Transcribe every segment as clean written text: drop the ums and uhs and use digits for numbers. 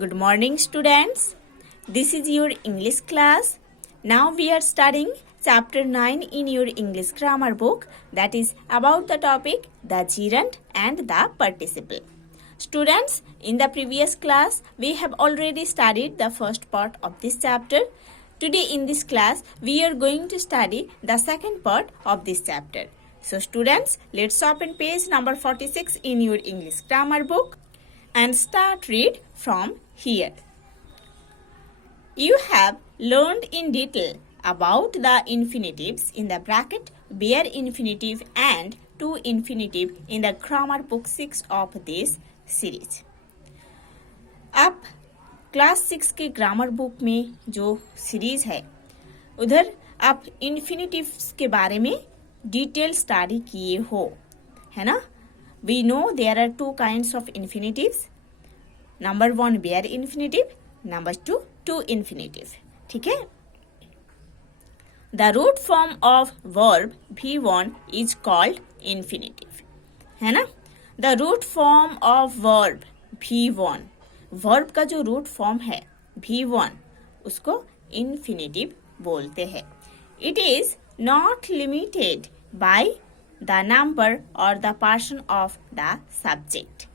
Good morning, students. This is your English class. Now we are studying chapter 9 in your English grammar book, that is about the topic the gerund and the participle. Students, in the previous class, we have already studied the first part of this chapter. Today in this class, we are going to study the second part of this chapter. So students, let's open page number 46 in your English grammar book and start read from here. You have learned in detail about the infinitives in the bracket bare infinitive and to infinitive in the grammar book 6 of this series. आप class 6 के grammar book में जो series है उधर आप इन्फिनिटिव्स के बारे में डिटेल स्टडी किए हो, है ना? We know there are two kinds of infinitives. Number 1 bare infinitive, number 2 to infinitive. ठीक है? The root form of verb V1 is called infinitive. है ना? The root form of verb V1, verb का जो root form है V1, उसको infinitive बोलते हैं. It is not limited by the number or the person of the subject.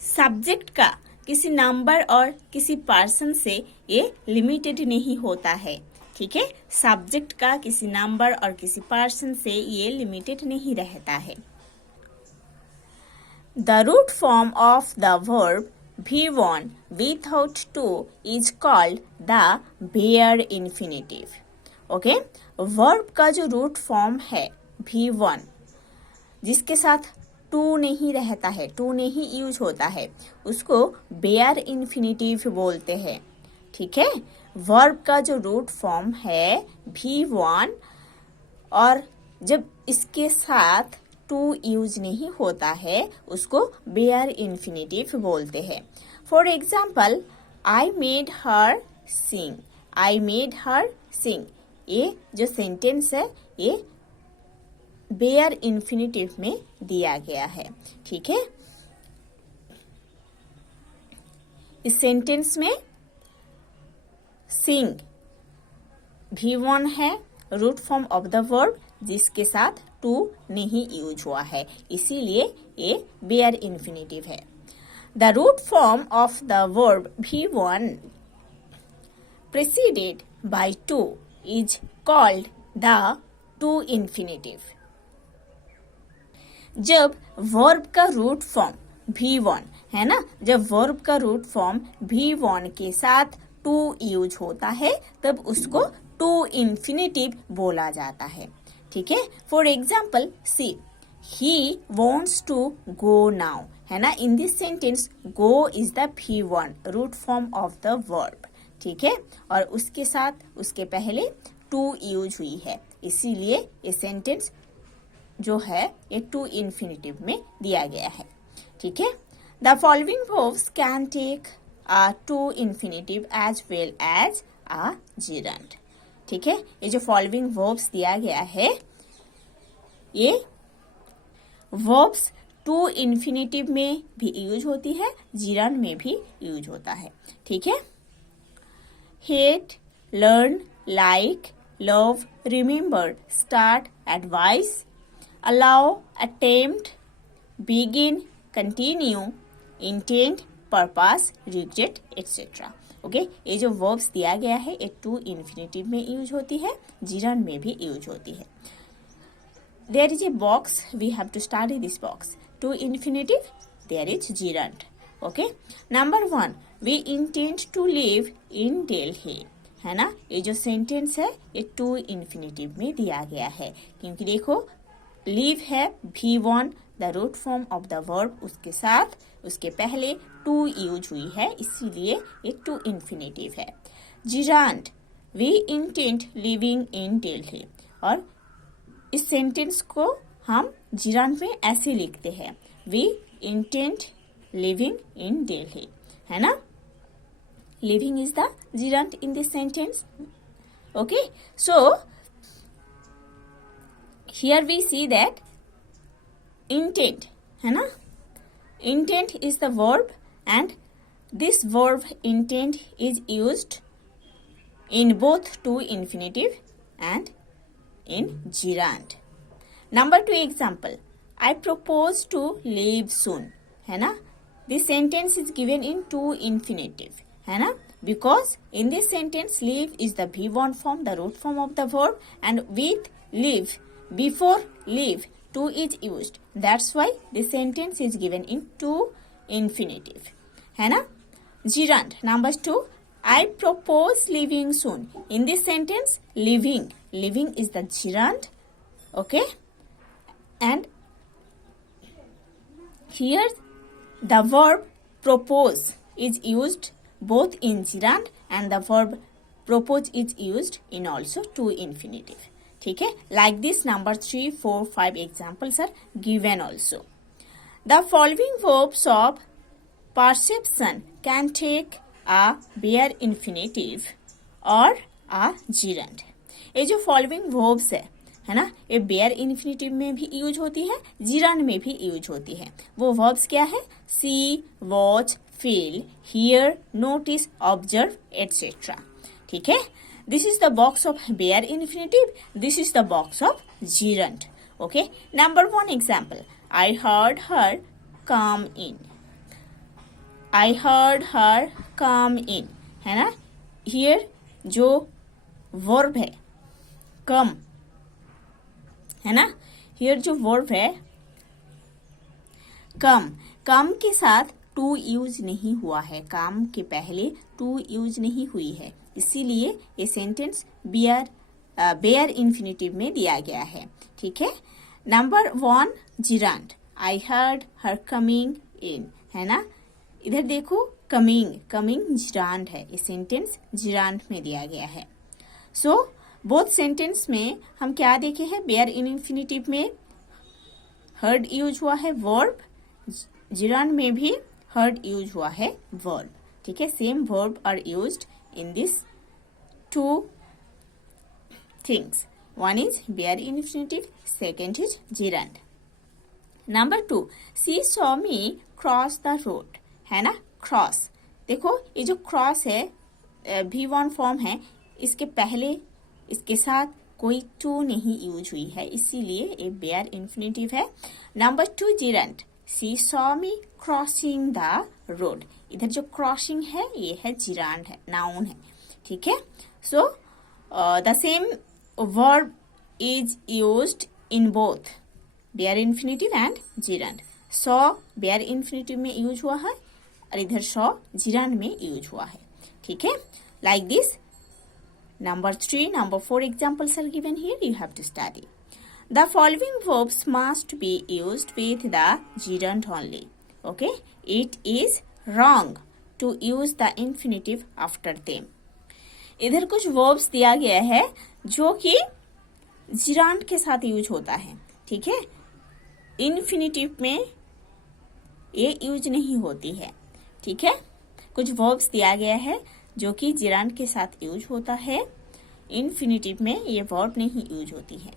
Subject का किसी नंबर और किसी पर्सन से ये लिमिटेड नहीं होता है. ठीक है? सब्जेक्ट का किसी नंबर और किसी पर्सन से ये लिमिटेड नहीं रहता है. The root form of the verb V1 without to is called the bare infinitive. Okay? Verb का जो रूट फॉर्म है V1 जिसके साथ टू नहीं रहता है, टू नहीं यूज होता है, उसको बेयर इन्फिनिटिव बोलते हैं. ठीक है? वर्ब का जो रूट फॉर्म है V1 और जब इसके साथ टू यूज नहीं होता है उसको बेयर इन्फिनिटिव बोलते हैं. For example, I made her sing. I made her sing, ये जो सेंटेंस है ये बेयर इन्फिनिटिव में दिया गया है. ठीक है? इस सेंटेंस में सिंग V1 है, root form of the verb जिसके साथ टू नहीं यूज हुआ है, इसीलिए ये बेयर इन्फिनिटिव है. The root form of the verb V1 preceded by to is called the to infinitive. जब वर्ब का रूट फॉर्म V1 है ना, जब वर्ब का रूट फॉर्म V1 के साथ टू यूज होता है तब उसको टू इन्फिनिटिव बोला जाता है. ठीक है? For example, see he wants to go now, है ना. In this sentence go is the V1 root form of the verb. ठीक है? और उसके साथ उसके पहले टू यूज हुई है, इसीलिए ये सेंटेंस जो है ये टू इन्फिनिटिव में दिया गया है. ठीक है? The following verbs can take a to infinitive as well as a gerund. ठीक है? ये जो फॉलोइंग वर्ब्स दिया गया है ये वर्ब्स टू इन्फिनिटिव में भी यूज होती है, gerund में भी यूज होता है. ठीक है? hate, learn, like, love, remember, start, advise, allow, attempt, begin, continue, intend, purpose, regret, etc. Okay? ये जो वर्ब्स दिया गया है ये टू इन्फिनिटिव में यूज होती है, gerund में भी यूज होती है. There is a box, we have to study this box. To infinitive, there is gerund. Okay? Number 1, we intend to live in Delhi. है ना? ये जो सेंटेंस है ये टू इन्फिनिटिव में दिया गया है, क्योंकि देखो लिव है V1 the root form of the verb, उसके साथ उसके पहले टू यूज हुई है, इसीलिए ये टू इन्फिनिटिव है. gerund, we intend living in Delhi. और इस सेंटेंस को हम gerund में ऐसे लिखते हैं, we intend living in Delhi. है ना? Living is the gerund in this sentence. Okay? So, here we see that intent, है ना? Intent is the verb and this verb intent is used in both to infinitive and in gerund. Number 2 example, I propose to leave soon, है ना. This sentence is given in to infinitive, है ना, because in this sentence leave is the V1 form, the root form of the verb, and with leave, before leave, to is used. That's why this sentence is given in to infinitive, है ना. Gerund number 2, I propose leaving soon. In this sentence, leaving is the gerund, okay, and here the verb propose is used both in gerund and the verb propose is used in also to infinitive. ठीक है, like this number 3, 4, 5 examples are given also. The following verbs of perception can take a bare infinitive or a gerund. ये जो following verbs है ना, ये bare infinitive में भी use होती है, जीरान में भी यूज होती है. वो वर्ब्स क्या है? See, watch, feel, hear, notice, observe etcetera. ठीक है, this is the box of bare infinitive, this is the box of gerund. Okay, number 1 example, I heard her come in. I heard her come in, है ना. Here जो verb है कम, है ना, here जो verb है कम, कम के साथ टू यूज नहीं हुआ है, काम के पहले टू यूज नहीं हुई है, इसीलिए ये सेंटेंस बेयर इन्फिनेटिव में दिया गया है. ठीक है, number 1 gerund, I heard her coming in, है ना. इधर देखो कमिंग जिरांड है, ये सेंटेंस जिरांड में दिया गया है. सो बोथ सेंटेंस में हम क्या देखे हैं? बेयर इन इन्फिनेटिव में हर्ड यूज हुआ है वर्ब, जिरान में भी हर्ड यूज हुआ है वर्ब. ठीक है, same verb are used in this two things. One is bare in infinitive, second is gerund. Number 2, she saw me cross the road, है ना. क्रॉस, देखो ये जो क्रॉस है V1 फॉर्म है, इसके पहले इसके साथ कोई टू नहीं यूज हुई है, इसीलिए ये बेयर इन्फिनेटिव है. Number 2 gerund, she saw me crossing the road. इधर जो क्रॉसिंग है ये है जिरांड है, नाउन है. ठीक है, so the same verb is used in both bare infinitive and gerund. Saw bare infinitive में यूज हुआ है और इधर सॉ जिरांड में यूज हुआ है. ठीक है, like this. Number 3, number 4 examples are given here. You have to study. The following verbs must be used with the gerund only. Okay? It is wrong to use the infinitive after them. इधर कुछ verbs दिया गया है जो कि gerund के साथ use होता है. ठीक है, infinitive में ये यूज नहीं होती है. ठीक है, कुछ verbs दिया गया है जो कि जिरांड के साथ यूज होता है, इन्फिनेटिव में ये वर्ब नहीं यूज होती है.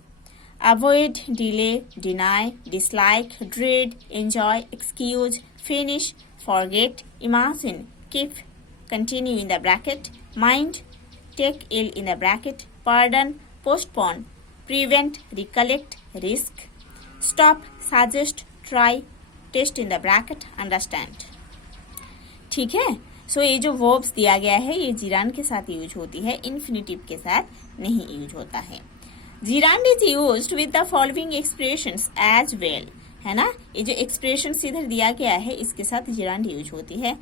Avoid, delay, deny, dislike, dread, enjoy, excuse, finish, forget, imagine, keep, continue in the bracket, mind, take ill in the bracket, pardon, postpone, prevent, recollect, risk, stop, suggest, try, test in the bracket, understand. ठीक है, सो ये जो verbs दिया गया है ये जिरांड के साथ यूज होती है, इन्फिनेटिव के साथ नहीं यूज होता है. Gerund is used with the following expressions as well, है ना. ये जो एक्सप्रेशंस इधर दिया गया है इसके साथ जिरांड यूज होती है.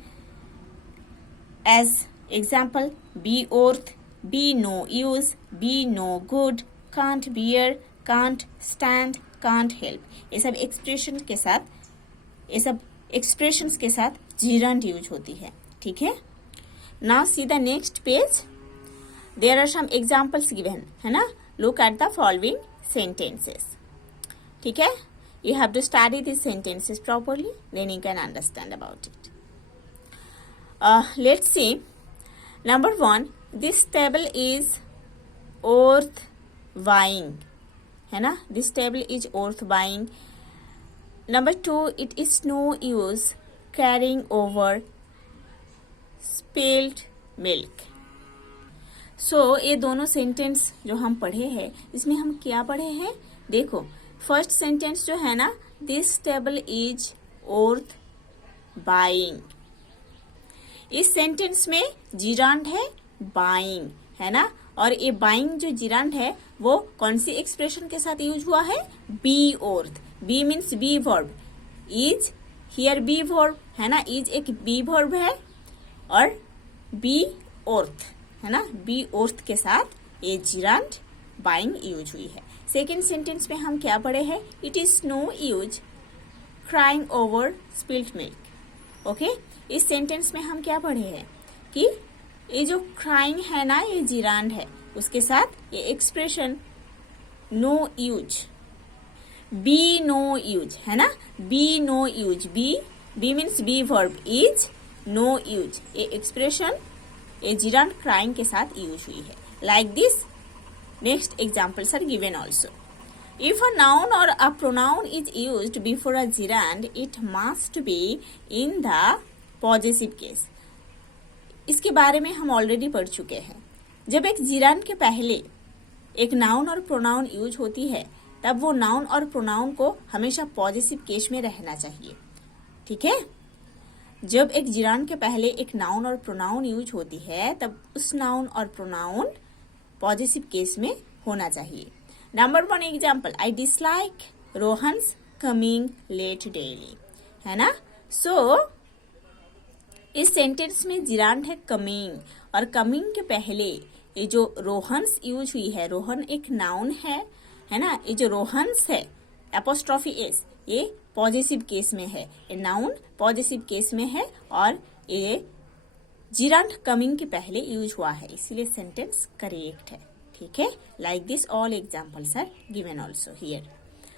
As example, be worth, be no use, be no good, can't bear, can't stand, can't help. ये सब एक्सप्रेशंस के साथ जिरांड यूज होती है. ठीक है, now see the next page. There are some examples given, है ना. Look at the following sentences. ठीक है, you have to study this sentences properly, then you can understand about it. Let's see. Number 1, this table is worth buying, है ना. This table is worth buying. Number 2, it is no use carrying over spilled milk. So ये दोनों sentence जो हम पढ़े हैं, इसमें हम क्या पढ़े हैं? देखो, फर्स्ट सेंटेंस जो है ना, this table is worth buying. इस सेंटेंस में जिरांड है बाइंग, है ना। और ये बाइंग जो जिरांड है वो कौन सी एक्सप्रेशन के साथ यूज हुआ है? Be worth. Be means be verb. Is here be verb, है ना। इज एक बी वर्ब है और बी वर्थ, है ना। बी वर्थ के साथ ये जिरांड बाइंग यूज हुई है। सेकेंड सेंटेंस में हम क्या पढ़े हैं? It is no use crying over spilled milk. Okay, इस सेंटेंस में हम क्या पढ़े हैं कि ये जो क्राइंग है ना, ये जिरांड है, उसके साथ ये expression no use, be no use, है ना। Be no use, be means be verb, is no use, ये एक्सप्रेशन ये जिरांड क्राइंग के साथ यूज हुई है। Like this next examples are given also. If a noun or a pronoun is used before a gerund, it must be in the possessive case. इसके बारे में हम ऑलरेडी पढ़ चुके हैं। जब एक जिरांड के पहले एक नाउन और प्रोनाउन यूज होती है, तब वो नाउन और प्रोनाउन को हमेशा पॉजिटिव केस में रहना चाहिए। ठीक है, जब एक जिरांड के पहले एक नाउन और प्रोनाउन यूज होती है, तब उस नाउन और प्रोनाउन पॉजिटिव केस में होना चाहिए। Number 1 example, I dislike Rohan's coming late daily, है ना। सो इस सेंटेंस में जिरांड है कमिंग, और कमिंग के पहले ये जो रोहन्स यूज हुई है, रोहन एक नाउन है ना। ये जो रोहन्स है एपोस्ट्रॉफी एस, ये पॉजिटिव केस में है, ये नाउन पॉजिटिव केस में है और ये जिरांड कमिंग के पहले यूज हुआ है, इसीलिए सेंटेंस करेक्ट है। ठीक है, like this all examples are given also here.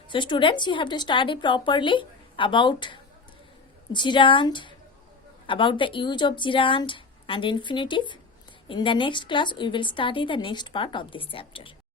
So students, you have to study properly about gerund, about the use of gerund and infinitive. In the next class, we will study the next part of this chapter.